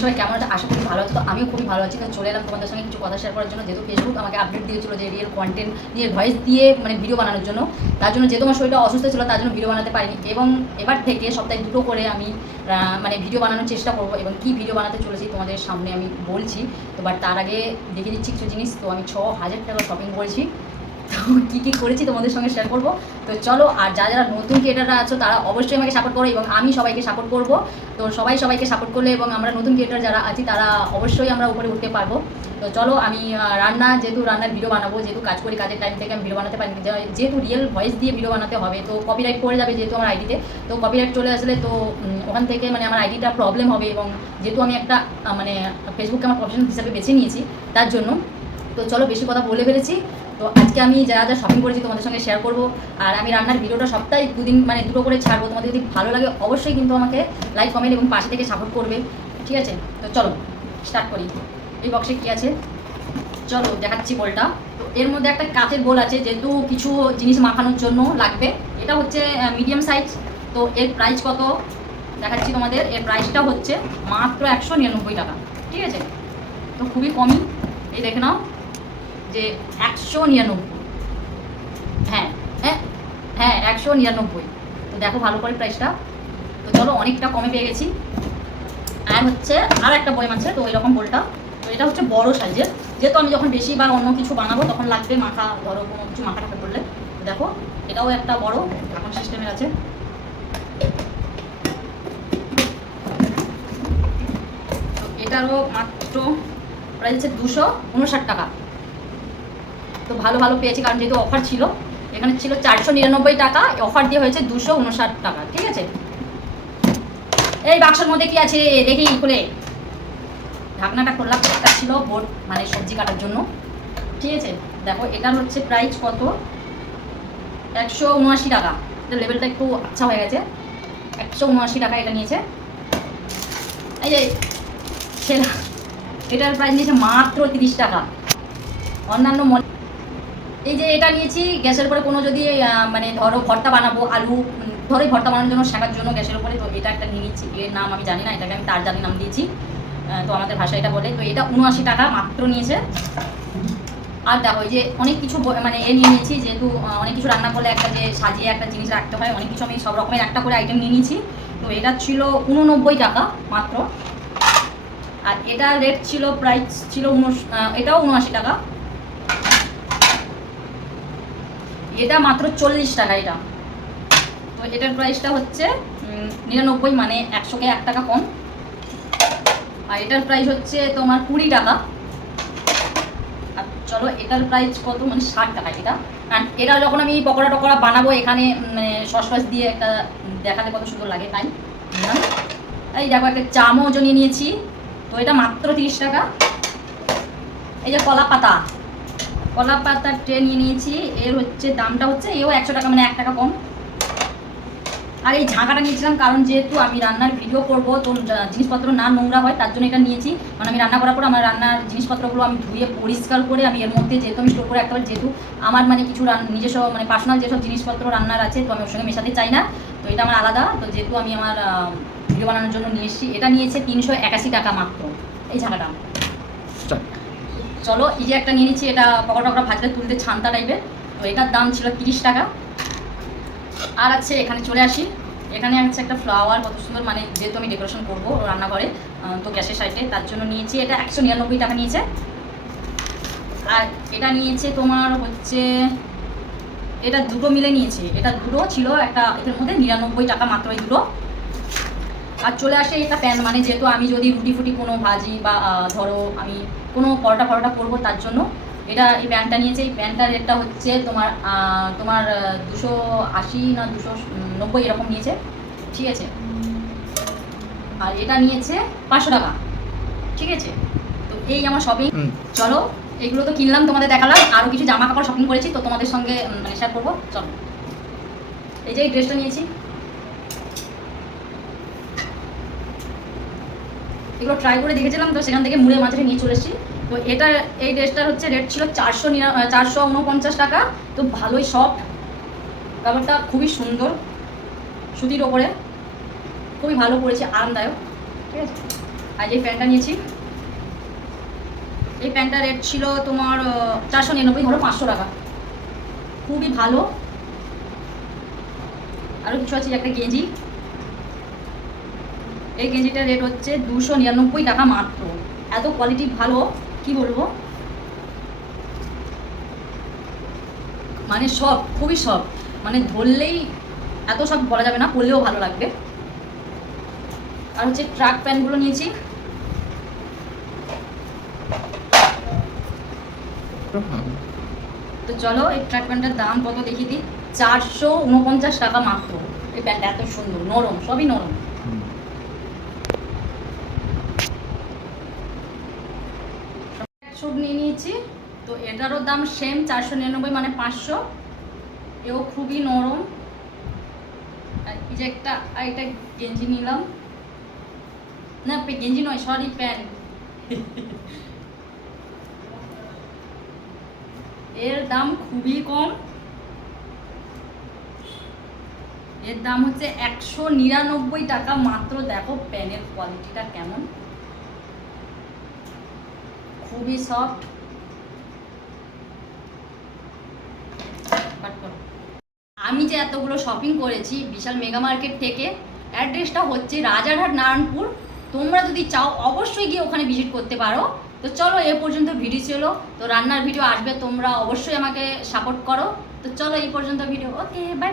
সবাই কেমন আছে? আশা করি ভালো আছে। তো আমিও খুবই ভালো আছি। তো চলে এলাম তোমাদের সঙ্গে কিছু কথা শেয়ার করার জন্য। যেহেতু ফেসবুক আমাকে আপডেট দিয়েছিল যে রিয়েল কন্টেন্ট নিয়ে ভয়েস দিয়ে মানে ভিডিও বানানোর জন্য, তার জন্য যেহেতু আমার শরীরটা অসুস্থ ছিল তার জন্য ভিডিও বানাতে পারিনি। এবং এবার থেকে সপ্তাহে 2টো করে আমি মানে ভিডিও বানানোর চেষ্টা করবো। এবং কী ভিডিও বানাতে চলেছি তোমাদের সামনে আমি বলছি। তো বাট তার আগে দেখিয়ে দিচ্ছি কিছু জিনিস। তো আমি 6000 টাকা শপিং করেছি। তো কী কী করেছি তোমাদের সঙ্গে শেয়ার করবো। তো চলো, আর যারা নতুন ক্রিয়েটাররা আছো তারা অবশ্যই আমাকে সাপোর্ট করো এবং আমি সবাইকে সাপোর্ট করবো। তো সবাইকে সাপোর্ট করলে এবং আমরা নতুন ক্রিয়েটার যারা আছি তারা অবশ্যই আমরা উপরে উঠতে পারবো। তো চলো, আমি যেহেতু রান্নার ভিডিও বানাবো, যেহেতু কাজ করি, কাজের টাইম থেকে আমি ভিডিও বানাতে পারি, যেহেতু রিয়েল ভয়েস দিয়ে ভিডিও বানাতে হবে তো কপিরাইট পড়ে যাবে যেহেতু আমার আইডিতে। তো কপিরাইট চলে আসলে তো ওখান থেকে মানে আমার আইডিটা প্রবলেম হবে। এবং যেহেতু আমি একটা মানে ফেসবুককে আমার প্রফেশন হিসাবে বেছে নিয়েছি তার জন্য। তো চলো, বেশি কথা বলে ফেলেছি। তো আজকে আমি যা শপিং করেছি তোমাদের সঙ্গে শেয়ার করবো। আর আমি রান্নার ভিডিওটা সপ্তাহে 2 দিন মানে 2টো করে ছাড়বো। তোমাদের যদি ভালো লাগে অবশ্যই কিন্তু আমাকে লাইক, কমেন্ট এবং পাশে থেকে সাপোর্ট করবে, ঠিক আছে? তো চলো স্টার্ট করি। এই বক্সে কী আছে চলো দেখাচ্ছি বোলটা। তো এর মধ্যে একটা কাঁচের বোল আছে, যেহেতু কিছু জিনিস মাখানোর জন্য লাগবে। এটা হচ্ছে মিডিয়াম সাইজ। তো এর প্রাইস কত দেখাচ্ছি তোমাদের। এর প্রাইসটা হচ্ছে মাত্র 199 টাকা, ঠিক আছে? তো খুবই কমই। এই দেখে নাও যে 199। হ্যাঁ হ্যাঁ হ্যাঁ 199। তো দেখো ভালো করে প্রাইসটা। তো চলো, অনেকটা কমে পেয়ে গেছি। আর হচ্ছে আর একটা বয়ম আছে, তো এরকম বোলটা। তো এটা হচ্ছে বড় সাইজের, যেহেতু আমি যখন বেশি বা অন্য কিছু বানাবো তখন লাগবে মাখা, ধরো কোনো কিছু মাখা টাখা করলে। তো দেখো এটাও একটা বড় ঢাকন সিস্টেমের আছে। তো এটারও মাত্র প্রাইস হচ্ছে 259 টাকা। তো ভালো পেয়েছি, কারণ যেহেতু অফার ছিল। এখানে ছিল 499 টাকা, অফার দিয়ে হয়েছে 259 টাকা, ঠিক আছে? এই বাক্সের মধ্যে কি আছে দেখি খুলে। ঢাকনাটা খুললাম। এটা ছিল বোট মানে সবজি কাটার জন্য, ঠিক আছে? দেখো এটার হচ্ছে প্রাইস কত, 179 টাকা। এটা লেভেলটা একটু আচ্ছা হয়ে গেছে। 179 টাকা এটা নিয়েছে। এই যে ছেলা, এটার প্রাইস নিয়েছে মাত্র 30 টাকা। অন্যান্য এই যে এটা নিয়েছি গ্যাসের উপরে কোনো যদি মানে ধরো ভর্তা বানাবো, আলু ধরো ভর্তা বানানোর জন্য, শেখার জন্য গ্যাসের উপরে। তো এটা একটা নিয়ে নিচ্ছি। এর নাম আমি জানি না, এটাকে আমি তার জানি নাম দিয়েছি। তো আমাদের ভাষায় এটা বলে। তো এটা 79 টাকা মাত্র নিয়েছে। আর দেখো এই যে অনেক কিছু মানে এ নিয়ে নিয়েছি, যেহেতু অনেক কিছু রান্না করলে একটা যে সাজিয়ে একটা জিনিস রাখতে হয়, অনেক কিছু আমি সব রকমের একটা করে আইটেম নিয়ে নিয়েছি। তো এটা ছিল 89 টাকা মাত্র। আর এটার রেট ছিল, প্রাইস ছিল এটাও 79 টাকা। এটা মাত্র 40 টাকা এটা। তো এটার প্রাইসটা হচ্ছে 99, মানে 100-কে 1 টাকা কম। আর এটার প্রাইস হচ্ছে তোমার 20 টাকা। আর চলো এটার প্রাইস কত, মানে 60 টাকা এটা। কারণ এটা যখন আমি পকোড়া টকোড়া বানাবো এখানে মানে সস দিয়ে একটা দেখাতে কত সুন্দর লাগে, তাই এই দেখো একটা চামচ নিয়ে নিয়েছি। তো এটা মাত্র 30 টাকা। এই যে কলা পাতার ট্রে নিয়ে নিয়েছি। এর হচ্ছে দামটা হচ্ছে এও 100 টাকা, মানে 1 টাকা কম। আর এই ঝাঁকাটা নিয়েছিলাম কারণ যেহেতু আমি রান্নার ভিডিও করবো, তো জিনিসপত্র না নোংরা হয় তার জন্য এটা নিয়েছি। মানে আমি রান্না করার পর আমার রান্নার জিনিসপত্রগুলো আমি ধুয়ে পরিষ্কার করে আমি এর মধ্যে যেহেতু আমি স্টোর করে রাখতে পারি, যেহেতু আমার মানে কিছু নিজস্ব মানে পার্সোনাল যেসব জিনিসপত্র রান্নার আছে তো আমি ওর সঙ্গে মেশাতে চাই না। তো এটা আমার আলাদা। তো যেহেতু আমি আমার ভিডিও বানানোর জন্য নিয়ে এসেছি, এটা নিয়েছে 381 টাকা মাত্র এই ঝাঁকাটা। চলো এই যে একটা নিয়ে নিচ্ছি, এটা পকোড়া ভাজলে তুলতে ছান্তা টাইপের। তো এটার দাম ছিল 30 টাকা। আর আছে এখানে চলে আসি, এখানে আছে একটা ফ্লাওয়ার, কত সুন্দর, মানে যেহেতু আমি ডেকোরেশন করবো রান্নাঘরে তো গ্যাসের সাইডে, তার জন্য নিয়েছি। এটা 199 টাকা নিয়েছে। আর এটা নিয়েছে তোমার হচ্ছে, এটা দুটো মিলে নিয়েছে। এটা দুটো ছিল একটা, এটার মধ্যে 99 টাকা মাত্র এই দুটো। আর চলে আসে এটা প্যান, মানে যেহেতু আমি যদি রুটি ফুটি কোনো ভাজি বা ধরো আমি কোনো পরোটা করবো তার জন্য এটা এই প্যানটা নিয়েছে। এই প্যানটার রেটটা হচ্ছে তোমার 280 না 290 এরকম নিয়েছে, ঠিক আছে? আর এটা নিয়েছে 500 টাকা, ঠিক আছে? তো এই আমার শপিং। চলো এগুলো তো কিনলাম, তোমাদের দেখালাম। আরও কিছু জামা কাপড় শপিং করেছি, তো তোমাদের সঙ্গে মানে শেয়ার করবো। চলো এই যে এই ড্রেসটা নিয়েছি, এগুলো ট্রাই করে দেখেছিলাম, তো সেখান থেকে মুড়ে মাঝে নিয়ে চলে এসেছি। তো এটা এই ড্রেসটার হচ্ছে রেট ছিল 449 টাকা। তো ভালোই সফট, কাপড়টা খুবই সুন্দর, সুতির ওপরে খুবই ভালো পড়েছে, আরামদায়ক, ঠিক আছে? আর এই প্যান্টটা নিয়েছি, এই প্যান্টটা রেট ছিল তোমার 499, ধরো 500 টাকা, খুবই ভালো। আরও কিছু আছে, একটা গেঞ্জি, এই গেঞ্জিটার রেট হচ্ছে 299 টাকা মাত্র। এত কোয়ালিটি ভালো, কি বলবো, মানে সব খুবই সব, মানে ধরলেই এত সব বলা যাবে না, পরলেও ভালো লাগবে। আর হচ্ছে ট্রাক প্যান্টগুলো নিয়েছি, তো চলো এই ট্রাক প্যান্টের দাম কত দেখিয়ে দিই। 449 টাকা মাত্র। এই প্যান্টটা এত সুন্দর, নরম, সবই নরম। স্যুট নিয়ে নিয়েছি, তো এটারও দাম সেম 499, মানে 500। এও খুবই নরম। আর এই যে একটা গেঞ্জি নিলাম, না গেঞ্জি নয়, সরি প্যান্ট। এর দাম খুবই কম, এর দাম হচ্ছে 199 টাকা মাত্র। দেখো প্যানের কোয়ালিটিটা কেমন, খুবই সফট। আমি যে এতগুলো শপিং করেছি বিশাল মেগা মার্কেট থেকে, অ্যাড্রেসটা হচ্ছে রাজারহাট নারায়ণপুর। তোমরা যদি চাও অবশ্যই গিয়ে ওখানে ভিজিট করতে পারো। তো চলো এ পর্যন্ত ভিডিও ছিল, তো রান্নার ভিডিও আসবে, তোমরা অবশ্যই আমাকে সাপোর্ট করো। তো চলো এই পর্যন্ত ভিডিও, ওকে বাই বাই।